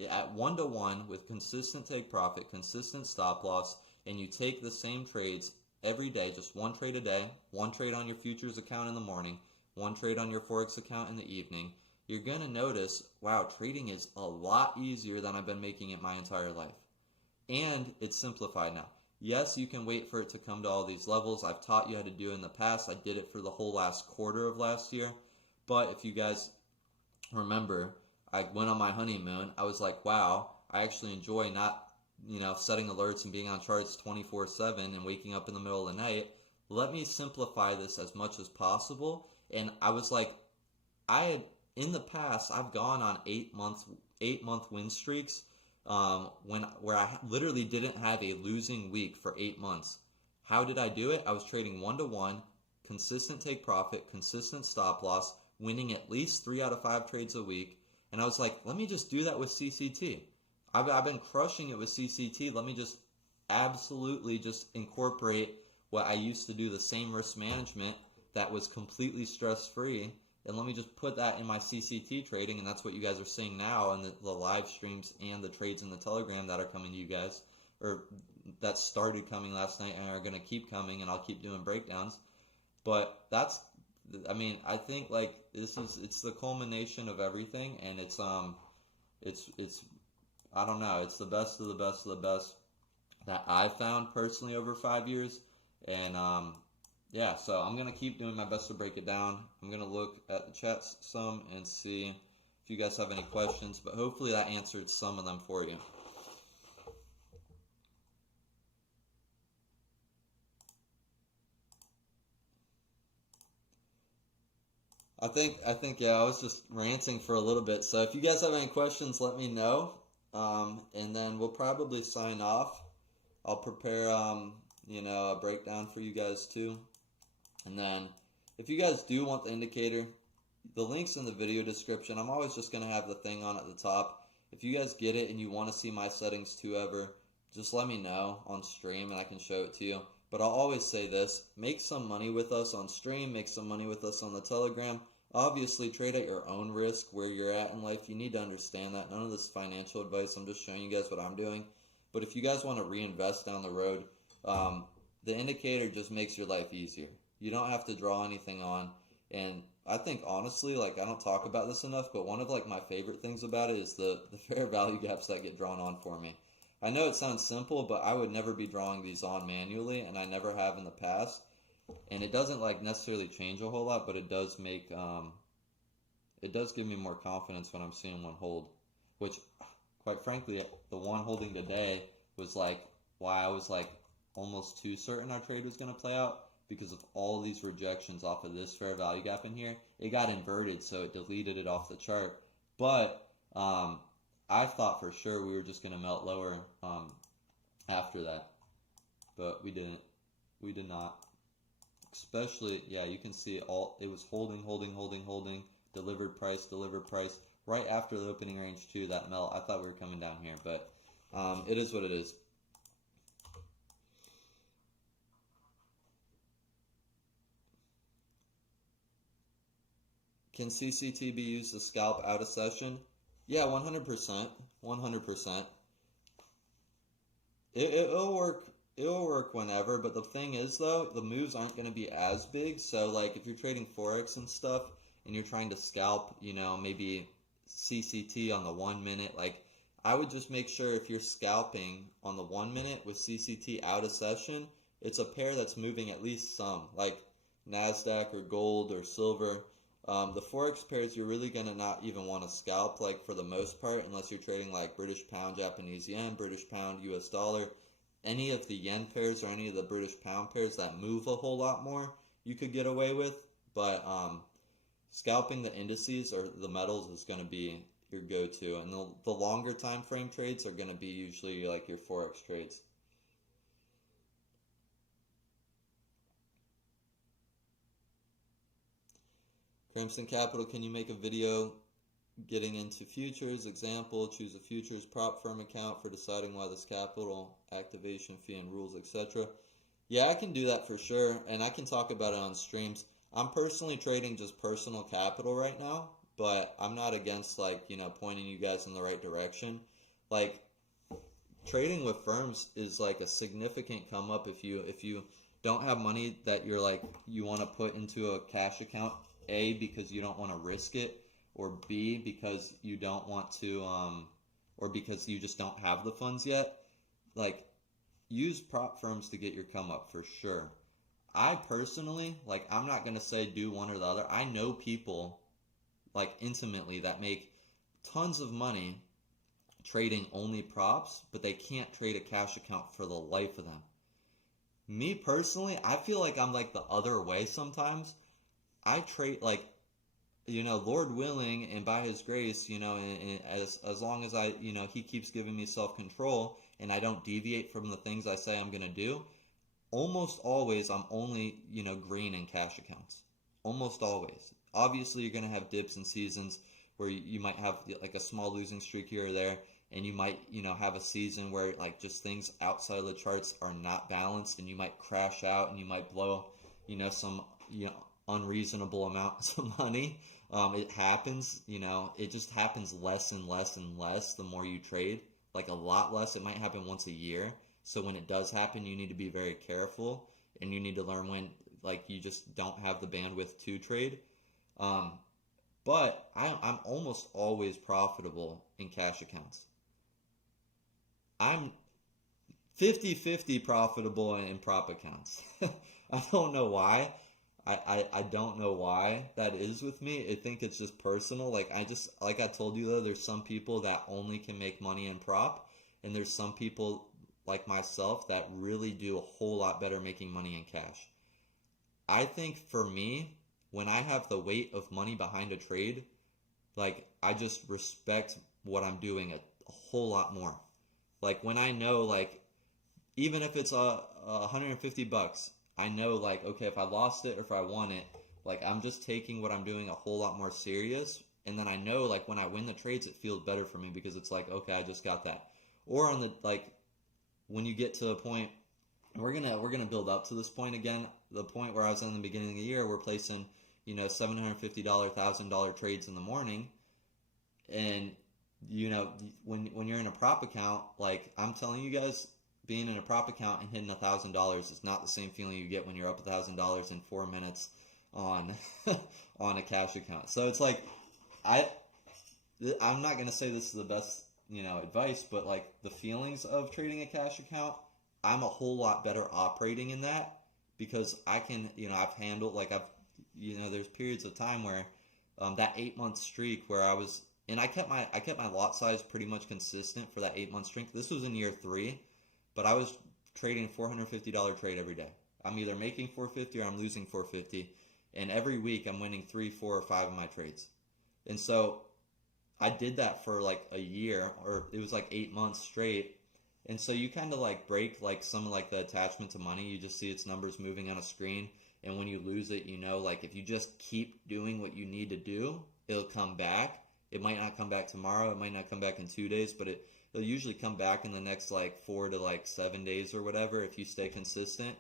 at 1-to-1 with consistent take profit, consistent stop loss, and you take the same trades every day, just one trade a day, one trade on your futures account in the morning, one trade on your Forex account in the evening, you're going to notice, wow, trading is a lot easier than I've been making it my entire life. And it's simplified now. Yes, you can wait for it to come to all these levels. I've taught you how to do it in the past. I did it for the whole last quarter of last year. But if you guys remember, I went on my honeymoon. I was like, wow, I actually enjoy not, setting alerts and being on charts 24/7 and waking up in the middle of the night. Let me simplify this as much as possible. And I was like, in the past, I've gone on 8-month win streaks where I literally didn't have a losing week for 8 months. How did I do it? I was trading 1-to-1, consistent take profit, consistent stop loss, winning at least 3 out of 5 trades a week. And I was like, let me just do that with CCT. I've been crushing it with CCT. Let me just absolutely just incorporate what I used to do, the same risk management that was completely stress-free. And let me just put that in my CCT trading, and that's what you guys are seeing now in the live streams and the trades in the Telegram that are coming to you guys, or that started coming last night and are going to keep coming, and I'll keep doing breakdowns. But I think like it's the culmination of everything, and it's I don't know, it's the best of the best of the best that I've found personally over 5 years, and yeah, so I'm going to keep doing my best to break it down. I'm going to look at the chats some and see if you guys have any questions, but hopefully that answered some of them for you. I think yeah, I was just ranting for a little bit. So if you guys have any questions, let me know. And then we'll probably sign off. I'll prepare a breakdown for you guys too. And then if you guys do want the indicator, the link's in the video description. I'm always just going to have the thing on at the top. If you guys get it and you want to see my settings too ever, just let me know on stream and I can show it to you. But I'll always say this, make some money with us on stream, make some money with us on the Telegram. Obviously, trade at your own risk where you're at in life. You need to understand that. None of this is financial advice. I'm just showing you guys what I'm doing. But if you guys want to reinvest down the road, the indicator just makes your life easier. You don't have to draw anything on. And I think, honestly, like, I don't talk about this enough, but one of, like, my favorite things about it is the fair value gaps that get drawn on for me. I know it sounds simple, but I would never be drawing these on manually, and I never have in the past. And it doesn't, like, necessarily change a whole lot, but it does make, it does give me more confidence when I'm seeing one hold. Which, quite frankly, the one holding today was, like, why I was, like, almost too certain our trade was going to play out. Because of all these rejections off of this fair value gap in here, it got inverted, so it deleted it off the chart. But I thought for sure we were just going to melt lower after that, but we didn't. We did not. Especially, yeah, you can see it was holding, delivered price, right after the opening range too. That melt. I thought we were coming down here, but it is what it is. Can CCT be used to scalp out of session? Yeah, 100%. 100%. It'll work. It'll work whenever, but the thing is, though, the moves aren't going to be as big. So, like, if you're trading Forex and stuff, and you're trying to scalp, maybe CCT on the 1 minute, like, I would just make sure if you're scalping on the 1 minute with CCT out of session, it's a pair that's moving at least some, like NASDAQ or gold or silver. The Forex pairs, you're really going to not even want to scalp, like, for the most part, unless you're trading, like, British pound, Japanese yen, British pound, US dollar. Any of the yen pairs or any of the British pound pairs that move a whole lot more, you could get away with. But scalping the indices or the metals is going to be your go-to. And the longer time frame trades are going to be usually, like, your Forex trades. Crimson Capital, can you make a video getting into futures? Example, choose a futures prop firm account for deciding why this capital, activation fee and rules, etc. Yeah, I can do that for sure, and I can talk about it on streams. I'm personally trading just personal capital right now, but I'm not against, like, pointing you guys in the right direction. Like, trading with firms is like a significant come up if you don't have money that you're like, you want to put into a cash account, A, because you don't want to risk it, or B, because you don't want to, or because you just don't have the funds yet, like, use prop firms to get your come up for sure. I personally, like, I'm not going to say do one or the other. I know people, like, intimately that make tons of money trading only props, but they can't trade a cash account for the life of them. Me personally, I feel like I'm like the other way sometimes. I trade, like, Lord willing, and by His grace, and as long as I, He keeps giving me self-control and I don't deviate from the things I say I'm going to do, almost always I'm only, green in cash accounts. Almost always. Obviously, you're going to have dips and seasons where you might have like a small losing streak here or there, and you might, have a season where like just things outside of the charts are not balanced, and you might crash out and you might blow, some, unreasonable amounts of money. It happens, it just happens less and less and less the more you trade, like a lot less. It might happen once a year. So when it does happen, you need to be very careful, and you need to learn when, like, you just don't have the bandwidth to trade. But I'm almost always profitable in cash accounts. I'm 50-50 profitable in prop accounts. I don't know why. I don't know why that is with me. I think it's just personal. Like I told you though, there's some people that only can make money in prop, and there's some people like myself that really do a whole lot better making money in cash. I think for me, when I have the weight of money behind a trade, like I just respect what I'm doing a whole lot more. Like when I know, like, even if it's $150, I know, like, okay, if I lost it or if I won it, like, I'm just taking what I'm doing a whole lot more serious. And then I know, like, when I win the trades, it feels better for me because it's like, okay, I just got that. Or on the, like, when you get to a point, we're gonna build up to this point again. The point where I was in the beginning of the year, we're placing, $750, $1,000 trades in the morning, and when you're in a prop account, like I'm telling you guys, being in a prop account and hitting $1,000 is not the same feeling you get when you're up $1,000 in 4 minutes on on a cash account. So it's like I'm not gonna say this is the best advice, but like the feelings of trading a cash account, I'm a whole lot better operating in that because I can I've handled there's periods of time where that 8-month streak where I was, and I kept my lot size pretty much consistent for that 8-month streak. This was in year 3, but I was trading a $450 trade every day. I'm either making $450 or I'm losing $450, and every week I'm winning 3, 4, or 5 of my trades. And so I did that for like a year, or it was like 8 months straight. And so you kind of like break like some of like the attachment to money. You just see its numbers moving on a screen, and when you lose it, like if you just keep doing what you need to do, it'll come back. It might not come back tomorrow. It might not come back in 2 days, but it'll usually come back in the next like 4 to like 7 days or whatever if you stay consistent.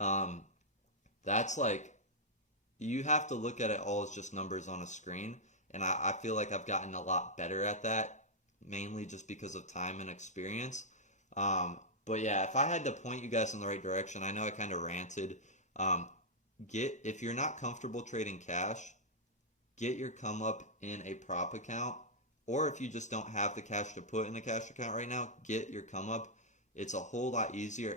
That's like, you have to look at it all as just numbers on a screen, and I feel like I've gotten a lot better at that, mainly just because of time and experience. But yeah, if I had to point you guys in the right direction, I know I kind of ranted. If you're not comfortable trading cash, get your come up in a prop account, or if you just don't have the cash to put in a cash account right now, get your come up. It's a whole lot easier.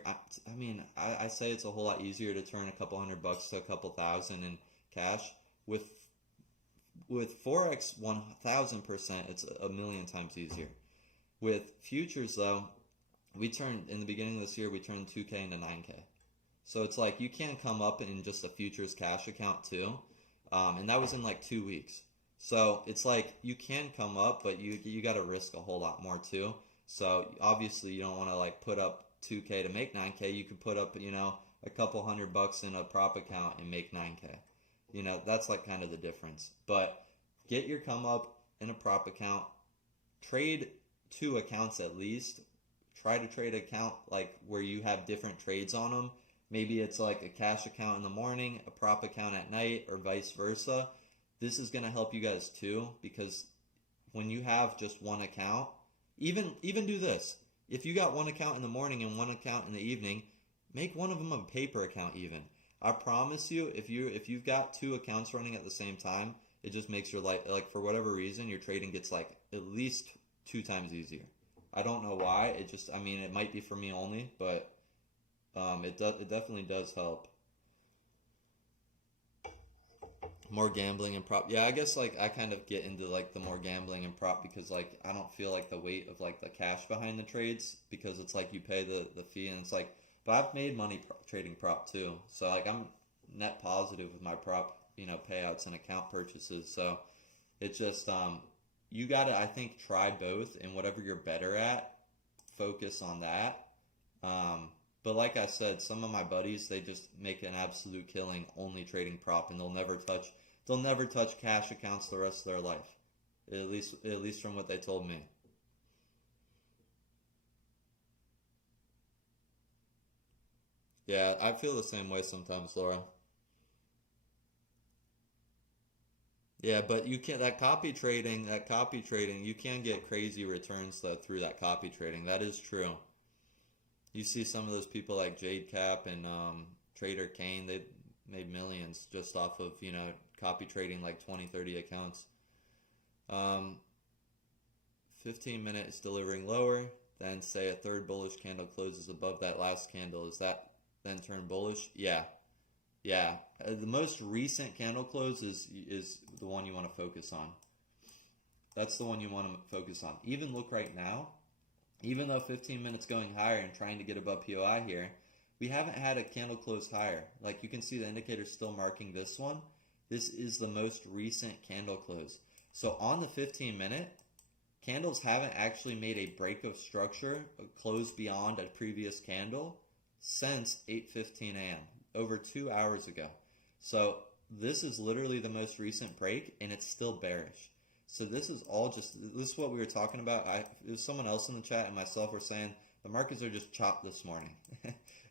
I say it's a whole lot easier to turn a couple $100 to a couple thousand in cash. With Forex, 1,000%, it's a million times easier. With futures though, in the beginning of this year, we turned 2K into 9K. So it's like you can come up in just a futures cash account too. And that was in like 2 weeks. So it's like you can come up, but you got to risk a whole lot more too. So obviously you don't want to like put up 2K to make 9K. You could put up, a couple $100 in a prop account and make 9K. That's like kind of the difference. But get your come up in a prop account. Trade 2 accounts at least. Try to trade an account like where you have different trades on them. Maybe it's like a cash account in the morning, a prop account at night, or vice versa. This is going to help you guys too, because when you have just one account, even do this. If you got one account in the morning and one account in the evening, Make one of them a paper account even. I promise you, if you've got two accounts running at the same time, it just makes your life, like, for whatever reason, your trading gets like at least 2 times easier. I don't know why. It just, I mean, it might be for me only, but it definitely does help. More gambling and prop. Yeah, I guess like I kind of get into like the more gambling and prop because like I don't feel like the weight of like the cash behind the trades because it's like you pay the fee and it's like, but I've made money trading prop too. So like I'm net positive with my prop, payouts and account purchases. So it's just you gotta, I think, try both, and whatever you're better at, focus on that. But like I said, some of my buddies, they just make an absolute killing only trading prop, and they'll never touch cash accounts the rest of their life. At least from what they told me. Yeah, I feel the same way sometimes, Laura. Yeah, but you can that copy trading, you can get crazy returns though through that copy trading. That is true. You see some of those people like Jade Cap and Trader Kane, they made millions just off of, copy trading like 20, 30 accounts. Um, 15 minutes delivering lower, then say a third bullish candle closes above that last candle. Is that then turn bullish? Yeah. Yeah. The most recent candle close is the one you want to focus on. That's the one you want to focus on. Even look right now, even though 15 minutes going higher and trying to get above POI here, we haven't had a candle close higher. Like you can see the indicator still marking this one. This is the most recent candle close. So on the 15 minute, candles haven't actually made a break of structure, a close beyond a previous candle since 8:15 a.m., over 2 hours ago. So this is literally the most recent break and it's still bearish. So this is what we were talking about. It was someone else in the chat and myself were saying the markets are just chopped this morning.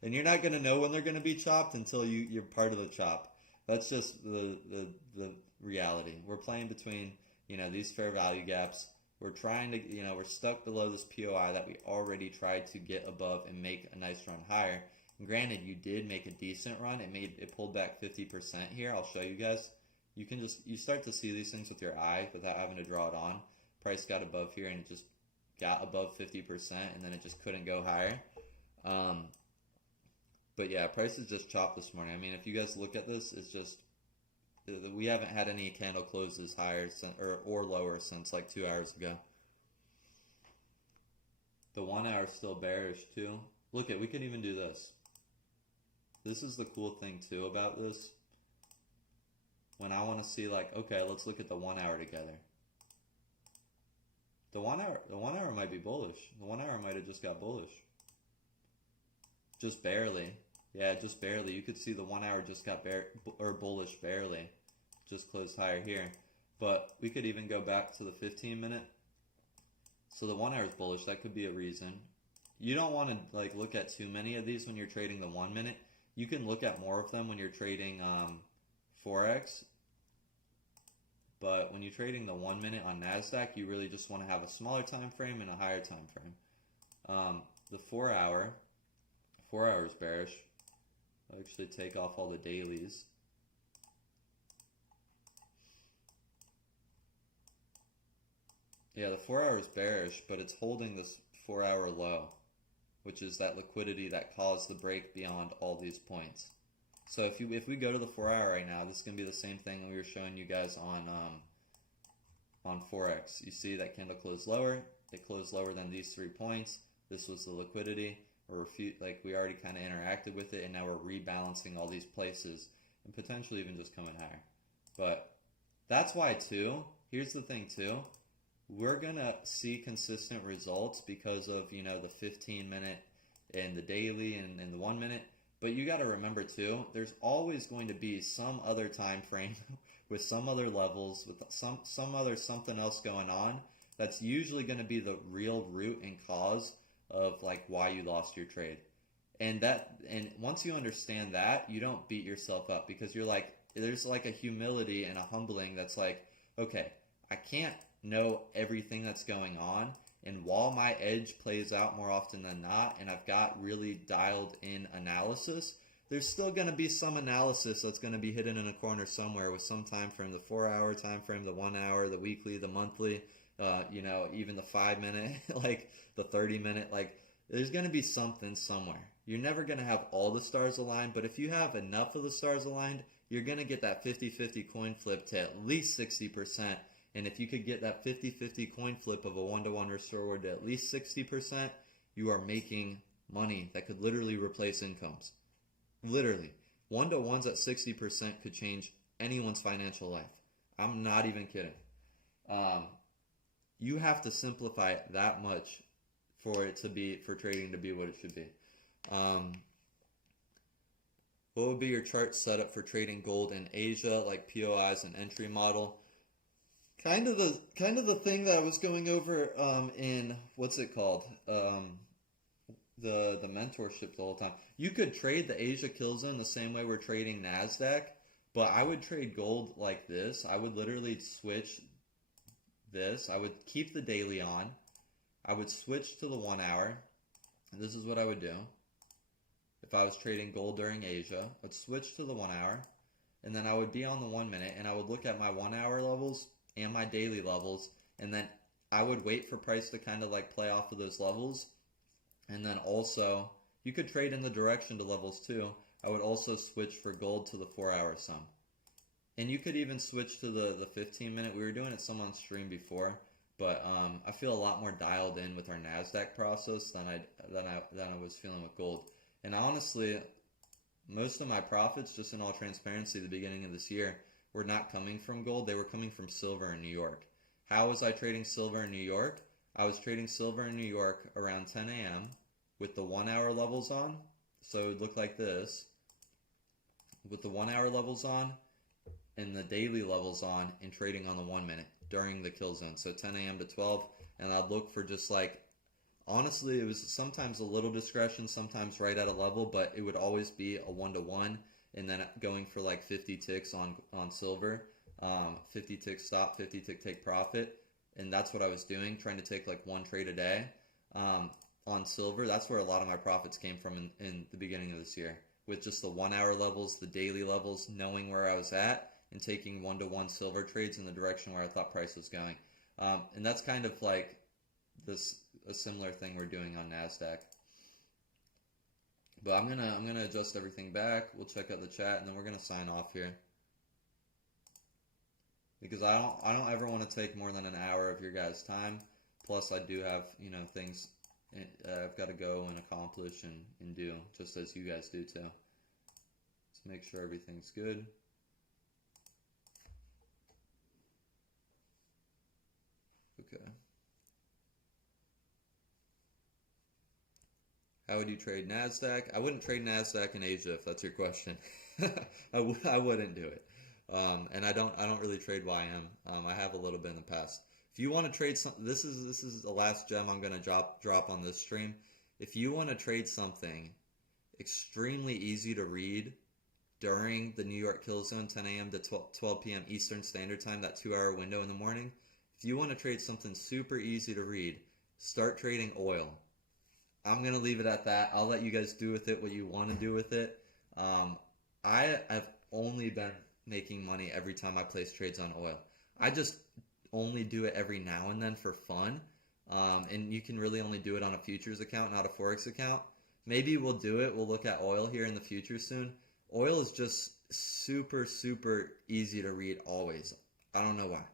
And you're not going to know when they're going to be chopped until you're part of the chop. That's just the reality. We're playing between, these fair value gaps. We're trying to, we're stuck below this POI that we already tried to get above and make a nice run higher. And granted, you did make a decent run. It pulled back 50% here. I'll show you guys. You start to see these things with your eye without having to draw it on. Price got above here and it just got above 50% and then it just couldn't go higher. But yeah, price is just chopped this morning. I mean, if you guys look at this, it's just, we haven't had any candle closes higher or lower since like 2 hours ago. The 1 hour is still bearish too. Look we can even do this. This is the cool thing too about this. When I want to see like, okay, let's look at the 1 hour together. The one hour might be bullish. The 1 hour might have just got bullish. Just barely. Yeah, just barely. You could see the 1 hour just got bullish barely. Just closed higher here. But we could even go back to the 15 minute. So the 1 hour is bullish. That could be a reason. You don't want to like look at too many of these when you're trading the 1 minute. You can look at more of them when you're trading Forex. But when you're trading the 1 minute on NASDAQ, you really just want to have a smaller time frame and a higher time frame. The 4 hour is bearish. I'll actually take off all the dailies. Yeah, the 4 hour is bearish, but it's holding this 4 hour low, which is that liquidity that caused the break beyond all these points. So if we go to the 4 hour right now, this is gonna be the same thing we were showing you guys on Forex. You see that candle closed lower. It closed lower than these 3 points. This was the liquidity. We already kind of interacted with it, and now we're rebalancing all these places and potentially even just coming higher. But that's why too. Here's the thing too. We're gonna see consistent results because of the 15 minute and the daily and the 1 minute. But you got to remember too, there's always going to be some other time frame with some other levels, with some other something else going on. That's usually going to be the real root and cause of like why you lost your trade. And once you understand that, you don't beat yourself up because you're like, there's like a humility and a humbling that's like, okay, I can't know everything that's going on. And while my edge plays out more often than not, and I've got really dialed in analysis, there's still going to be some analysis that's going to be hidden in a corner somewhere with some time frame, the 4-hour time frame, the 1 hour, the weekly, the monthly, even the 5-minute, like the 30-minute, like there's going to be something somewhere. You're never going to have all the stars aligned, but if you have enough of the stars aligned, you're going to get that 50-50 coin flip to at least 60%. And if you could get that 50-50 coin flip of a 1-to-1 restore reward to at least 60%, you are making money that could literally replace incomes. Literally. 1-to-1s at 60% could change anyone's financial life. I'm not even kidding. You have to simplify it that much for trading to be what it should be. What would be your chart setup for trading gold in Asia, like POI as an entry model? Kind of the thing that I was going over in what's it called? The mentorship the whole time. You could trade the Asia kill zone the same way we're trading NASDAQ, but I would trade gold like this. I would literally switch this. I would keep the daily on. I would switch to the 1 hour. And this is what I would do. If I was trading gold during Asia, I'd switch to the 1 hour, and then I would be on the 1 minute, and I would look at my 1 hour levels and my daily levels, and then I would wait for price to kind of like play off of those levels. And then also, you could trade in the direction to levels too. I would also switch for gold to the 4 hour sum. And you could even switch to the 15 minute. We were doing it some on stream before, but I feel a lot more dialed in with our NASDAQ process than I was feeling with gold. And honestly, most of my profits, just in all transparency, at the beginning of this year, were not coming from gold. They were coming from silver in New York. How was I trading silver in New York? I was trading silver in New York around 10 a.m. with the 1 hour levels on. So it would look like this. With the 1 hour levels on and the daily levels on, and trading on the 1 minute during the kill zone. So 10 a.m. to 12. And I'd look for just like, honestly, it was sometimes a little discretion, sometimes right at a level, but it would always be a 1-to-1. And then going for like 50 ticks on silver, 50 tick stop, 50 tick take profit. And that's what I was doing, trying to take like one trade a day on silver. That's where a lot of my profits came from in the beginning of this year, with just the 1 hour levels, the daily levels, knowing where I was at, and taking 1-to-1 silver trades in the direction where I thought price was going. And that's kind of like a similar thing we're doing on NASDAQ. But I'm gonna adjust everything back. We'll check out the chat, and then we're gonna sign off here, because I don't ever want to take more than an hour of your guys' time. Plus, I do have things I've got to go and accomplish and do, just as you guys do too. Let's make sure everything's good. Okay. How would you trade NASDAQ? I wouldn't trade NASDAQ in Asia, if that's your question. I wouldn't do it. And I don't really trade YM. I have a little bit in the past. If you want to trade some, this is the last gem I'm going to drop on this stream. If you want to trade something extremely easy to read during the New York kill zone, 10 a.m. to 12 p.m. Eastern Standard Time, that 2 hour window in the morning, if you want to trade something super easy to read, start trading oil. I'm going to leave it at that. I'll let you guys do with it what you want to do with it. I have only been making money every time I place trades on oil. I just only do it every now and then for fun. And you can really only do it on a futures account, not a Forex account. Maybe we'll do it. We'll look at oil here in the future soon. Oil is just super, super easy to read always. I don't know why.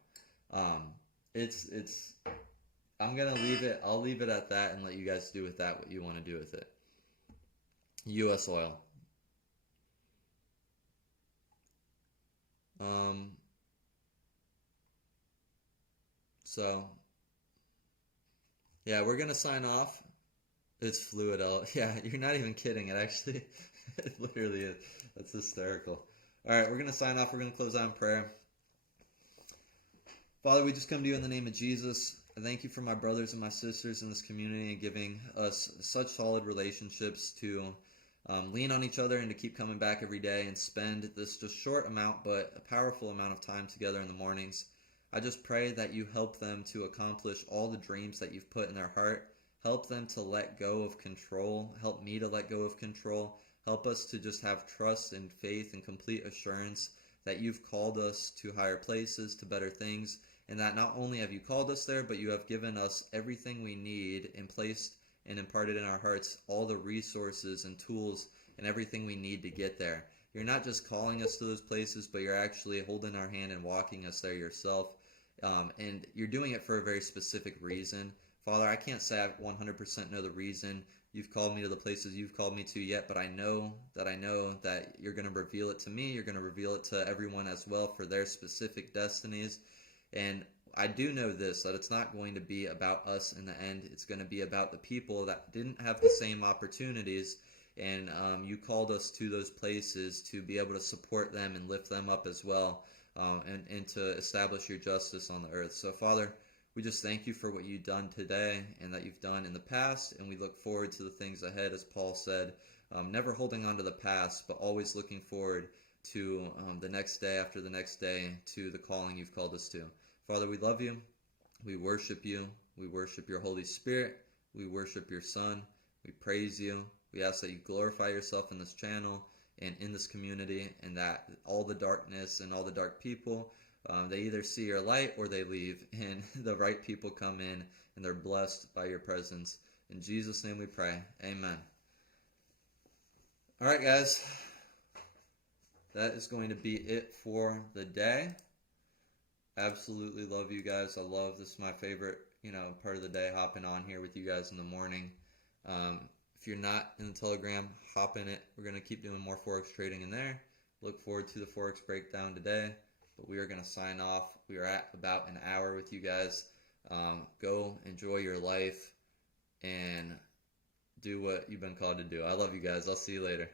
I'm going to leave it. I'll leave it at that and let you guys do with that what you want to do with it. US oil. So, yeah, we're going to sign off. It's fluid. Yeah, you're not even kidding. It actually, it literally is. That's hysterical. All right, we're going to sign off. We're going to close out in prayer. Father, we just come to you in the name of Jesus. I thank you for my brothers and my sisters in this community and giving us such solid relationships to lean on each other and to keep coming back every day and spend this just short amount but a powerful amount of time together in the mornings. I just pray that you help them to accomplish all the dreams that you've put in their heart. Help them to let go of control. Help me to let go of control. Help us to just have trust and faith and complete assurance that you've called us to higher places, to better things, and that not only have you called us there, but you have given us everything we need and placed and imparted in our hearts all the resources and tools and everything we need to get there. You're not just calling us to those places, but you're actually holding our hand and walking us there yourself. And you're doing it for a very specific reason. Father, I can't say I 100% know the reason you've called me to the places you've called me to yet, but I know that you're going to reveal it to me. You're going to reveal it to everyone as well for their specific destinies. And I do know this, that it's not going to be about us in the end. It's going to be about the people that didn't have the same opportunities, and you called us to those places to be able to support them and lift them up as well, and to establish your justice on the earth. So, Father, we just thank you for what you've done today and that you've done in the past, and we look forward to the things ahead, as Paul said, never holding on to the past, but always looking forward to the next day after the next day, to the calling you've called us to. Father, we love you. We worship you. We worship your Holy Spirit. We worship your Son. We praise you. We ask that you glorify yourself in this channel and in this community, and that all the darkness and all the dark people, they either see your light or they leave, and the right people come in and they're blessed by your presence. In Jesus' name we pray. Amen. All right, guys. That is going to be it for the day. Absolutely love you guys. I love this. Is my favorite, part of the day, hopping on here with you guys in the morning. If you're not in the Telegram, hop in it. We're going to keep doing more Forex trading in there. Look forward to the Forex breakdown today. But we are going to sign off. We are at about an hour with you guys. Go enjoy your life and do what you've been called to do. I love you guys. I'll see you later.